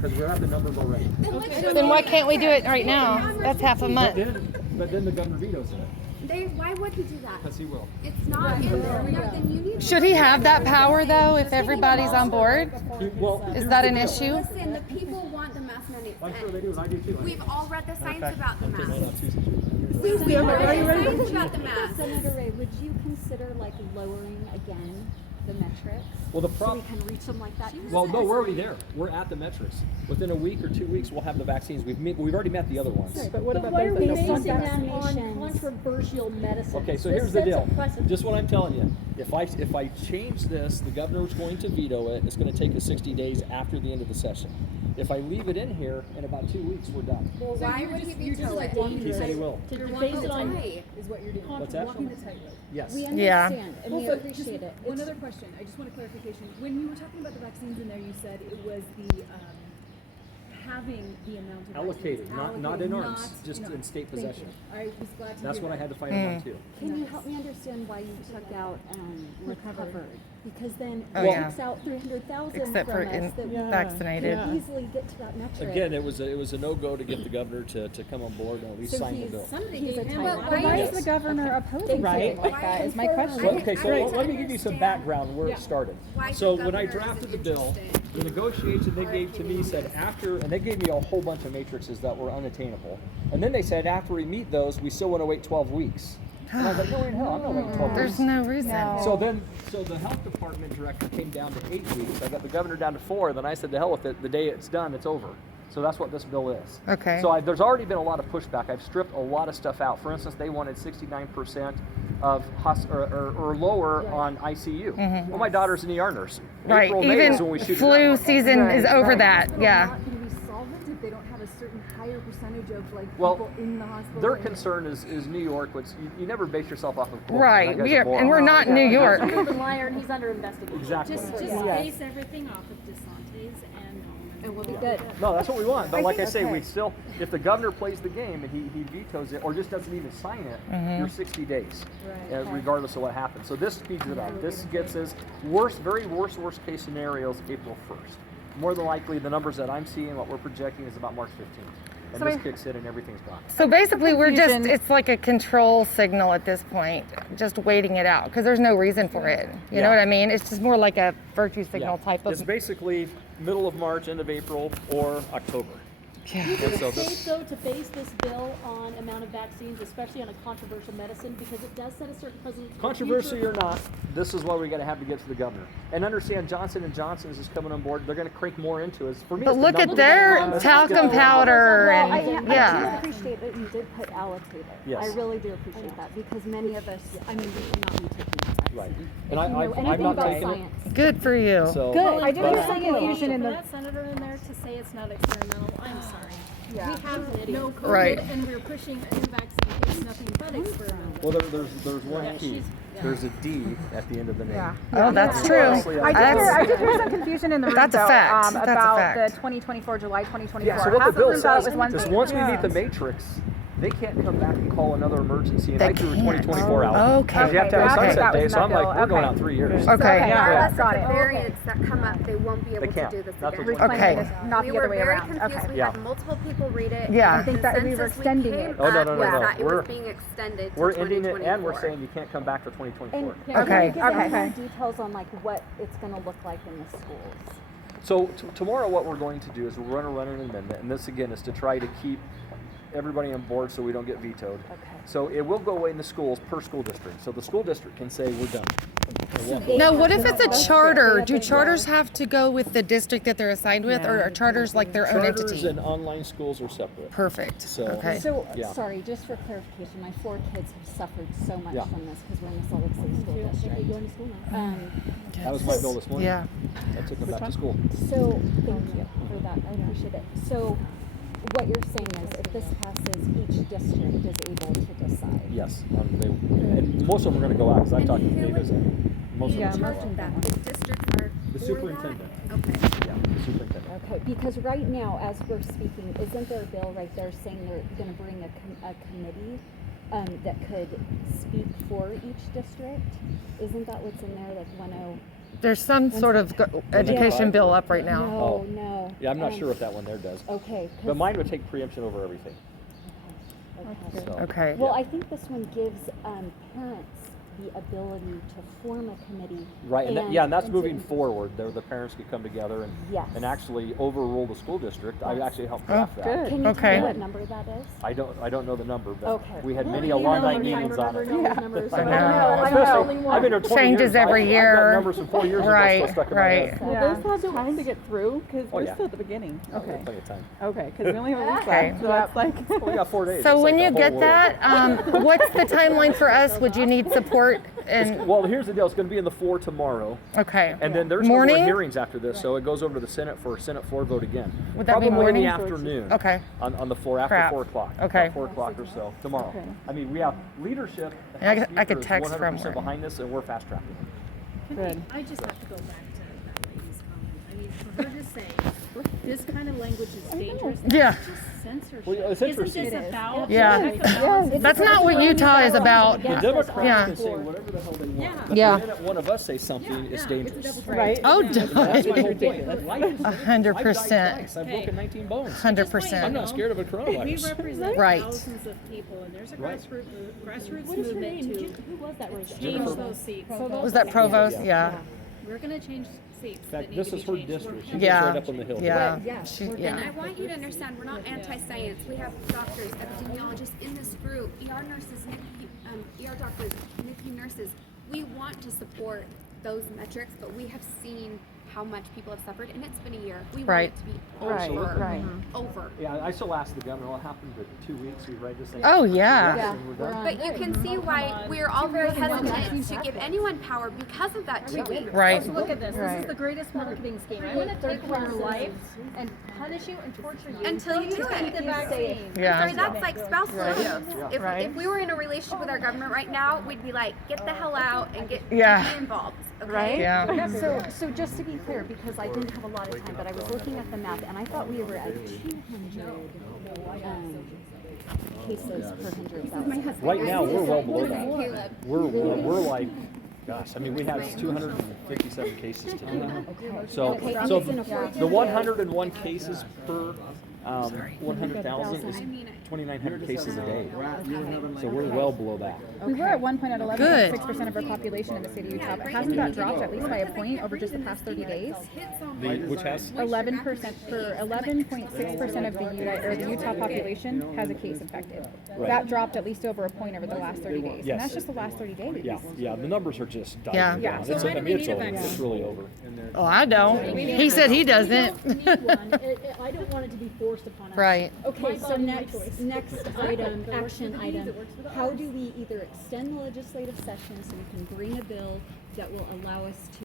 because we're at the numbers already. Then why can't we do it right now? That's half a month. But then the governor vetoes it. Why would he do that? Because he will. It's not in there. Then you need Should he have that power though if everybody's on board? Is that an issue? Listen, the people want the mask mandates. I'm sure they do, and I do too. We've all read the signs about the mask. We've We've read the signs about the mask. Senator Ray, would you consider like lowering again the metrics? Well, the so problem. we can reach them like that? Well, no, we're already there. We're at the metrics. Within a week or 2 weeks, we'll have the vaccines. We've already met the other ones. But what about why are we those basing that them don't on controversial medicine? Okay, so here's the deal. Just what I'm telling you. If I change this, the governor's going to veto it. It's going to take us 60 days after the end of the session. If I leave it in here, in about 2 weeks, we're done. Well, why would he veto it? He said he will. To base it on is what you're doing. What's that? Walking the tightrope. Yes. we Yeah. understand and we Also, appreciate it. One other question. I just want a clarification. When you were talking about the vaccines in there, you said it was the having the amount of Allocated, vaccines not in arms, not just in state Thank you. possession. I was glad to That's hear what I that. had to fight on too. Can you help me understand why you took out recovered? Because then Oh, it yeah. takes out 300,000 Except for from us that we vaccinated. can easily get to that metric. Again, it was a no-go to get the governor to come on board and at least So sign the he's- bill. he's a tyrant. But why is the governor opposing Right. something like that? Is my question. Well, okay, so I let me give you some background where it started. Why So the when I governor drafted isn't the bill, interested? the negotiation they gave to me said after, and they gave me a whole bunch of matrices that were unattainable. And then they said after we meet those, we still want to wait 12 weeks. And I was like, no way in hell, I'm not waiting 12 There's weeks. no reason. So the health department director came down to 8 weeks. I got the governor down to 4. Then I said, to hell with it. The day it's done, it's over. So that's what this bill is. Okay. So there's already been a lot of pushback. I've stripped a lot of stuff out. For instance, they wanted 69% of or lower on ICU. Well, my daughter's an ER nurse. Right. April, May Even is when we shoot it flu up. season is over that. Hospital Yeah. not going to be solvent if they don't have a certain higher percentage of like Well, people in the hospital. Their concern is New York, which you never base yourself off of. quotes. Right. That guy's a moron. And we're not in New York. He's a liar and he's under investigation. Exactly. Just base everything off of DeSantis and We'll be good. No, that's what we want. But like I say, we still, if the governor plays the game and he vetoes it or just doesn't even sign it, you're 60 days, regardless of what happens. So this speeds it up. This gets us worst case scenarios April 1st. More than likely, the numbers that I'm seeing, what we're projecting is about March 15th. And this kicks in and everything's gone. So basically, it's like a control signal at this point, just waiting it out, because there's no reason for it. You know what I mean? It's just more like a virtue signal type It's of. basically middle of March, end of April, or October. Yeah. You think so it's this- safe though to base this bill on amount of vaccines, especially on a controversial medicine, because it does set a certain precedent. for Controversy future- or not, this is what we got to have to get to the governor. And understand, Johnson & Johnson's is coming on board. They're going to crank more into it. For me, But it's the look at numbers. their Let's just talcum get it. powder Well, I and do yeah. appreciate that you did put allocated. Yes. I really do appreciate that because many of us, I mean, we should not be taking that Right. vaccine. And If you know I'm anything not about taking science. Good for you. it. So, Good. I did but- hear some confusion in for the. that senator in there to say it's not experimental, I'm sorry. Yeah. We have no COVID Right. and we're pushing a new vaccine. It's nothing but experimental. Well, there's one key. There's a D at the end of the name. Yeah. Oh, that's true. Honestly, I did hear some confusion in the room That's a though, fact. That's a about fact. the 2024, July 2024. Yeah, so what the Half of bill them thought it says was one is thing. once we meet the matrix, they can't come back and call another emergency and They I threw a can't. 2024 out. Oh, Because you have to have a okay. sunset That was date, in so that I'm like, bill. we're going Okay. out 3 years. Okay. Yeah. Regardless Got of it. the variants that come up, they won't be able to can't. do this That's again. what- Reclaiming Okay. is not We the other were way very around. confused. Okay. We had multiple people read it. Yeah. The I think that we were consensus extending came it. Oh, no, at no, no, was no. that it We're- was being extended to We're ending it and we're 2024. saying you can't come back to 2024. And can Okay. you give any Okay. more details on like what it's going to look like in the schools? So tomorrow what we're going to do is we're going to run an amendment, and this again is to try to keep everybody on board so we don't get vetoed. Okay. So it will go away in the schools per school district. So the school district can say we're done. It won't. Now, what if it's a charter? Do charters have to go with the district that they're assigned with, or are charters like their own Charters entity? and online schools are separate. Perfect. So- Okay. So, Yeah. sorry, just for clarification, my 4 kids have suffered so much Yeah. from this because we're in the Salt Lake City School District. Going to school now. That was my bill this morning. Yeah. I took them back to school. So, thank you for that. I appreciate it. So, what you're saying is if this passes, each district is able to decide. Yes. And most of them are going to go out because I talked to Davis and most of Yeah, them are Charge going to go out. that. The districts are The for superintendent. that? Okay. Yeah, the superintendent. Okay, because right now, as we're speaking, isn't there a bill right there saying they're going to bring a committee that could speak for each district? Isn't that what's in there, like 10? There's some sort of education bill up right now. No, Oh. no. Yeah, I'm not sure what that one there does. Okay. But mine would take preemption over everything. Okay. So, Okay. Well, I think this one gives parents the ability to form a committee. Right, and that's and moving to- forward. The parents could come together Yes. and actually overrule the school district. I Yes. actually helped draft that. good. Can you Okay. tell me what number that is? I don't know the number, but Okay. we had Well, many you alumni know, meetings on it. I know. Especially, I've been here 20 Changes years. every I've year. got numbers from 4 years ago Right, still stuck in right. my head. Yeah. Those have time to get through because Oh, we're yeah. still at the beginning. Okay. Plenty of time. Okay, because we only have a week Okay. left, so that's like. We got 4 days. So It's when like you the whole get world. that, what's the timeline for us? Would you need support? And Well, here's the deal. It's going to be in the floor tomorrow. okay, And then there's no more morning. hearings after this, so it goes over to the Senate for a Senate floor vote again. Would that be Probably in the morning? afternoon. Okay. On the floor after Crap. 4 o'clock. Okay. About 4 o'clock or so tomorrow. Okay. I mean, we have leadership. the I House could- I could Speaker is text from 100% her. behind this, and we're fast tracking it. Good. I just have to go back to that lady's comment. I mean, for her to say, this kind of language is dangerous, Yeah. that's just censorship. Well, it's interesting. Isn't this about Yeah. check and balance? That's not what Utah is about. The Democrats Yeah. can say whatever the hell they want. Yeah. But Yeah. the minute one of us say something, it's dangerous. Right. Oh, That's my whole point. ridiculous. Life is- 100%. I've died twice. I've broken 19 bones. 100%. I'm not scared of a We coronavirus. represent Right. thousands of people, and there's a Right. grassroots What is her movement name? to Who was that? Was it change Jennifer. those seats. Was that Provost? Yeah. We're going to change seats. In fact, that need this to is be her changed. district. She We're lives Yeah. right up on the hill. Yeah. Yeah. She- And yeah. I want you to understand, we're not anti-science. We have doctors, epidemiologists in this group, ER nurses, ER doctors, NICU nurses. We want to support those metrics, but we have seen how much people have suffered, and it's been a year. We Right. want it to be Right, over. right. Over. Yeah, I still asked the governor what happened to 2 weeks. We read this thing. Oh, yeah. Yeah. And we're done. But you can see why we're all very hesitant to give anyone power because of that 2 weeks. Right. Look at this. This Right. is the greatest marketing scheme. I'm going to take your life and punish you and torture you Until you do to take it. the vaccine. Yeah. Sorry, that's like spousal abuse. If, Right. if we were in a relationship with our government right now, we'd be like, get the hell out and get Yeah. be involved. Okay? Right? Yeah. So just to be clear, because I didn't have a lot of time, but I was looking at the map and I thought we were at 200 cases per 100,000. Right now, we're well below that. Caleb. We're like, gosh, I mean, we have 257 cases today. So, Okay, so and it's in a the 101 cases per 100,000 is 2,900 cases a day. So we're well below that. We were at one point at Good. 11.6% of our population in the state of Utah, but hasn't that dropped at least by a point over just the past 30 days? Which has 11% for 11.6% of the Utah population has a case infected. Right. That dropped at least over a point over the last 30 days. Yes. And that's just the last 30 days. yeah, the numbers are just Yeah. diving down. So It's, why I do mean, we it's need a over. vaccine? It's really over. Oh, I don't. He said he doesn't. We need one. I don't want it to be forced upon us. Right. Okay, so body, my next, choice. next item, action item, how do we either extend the legislative session so we can bring a bill that will allow us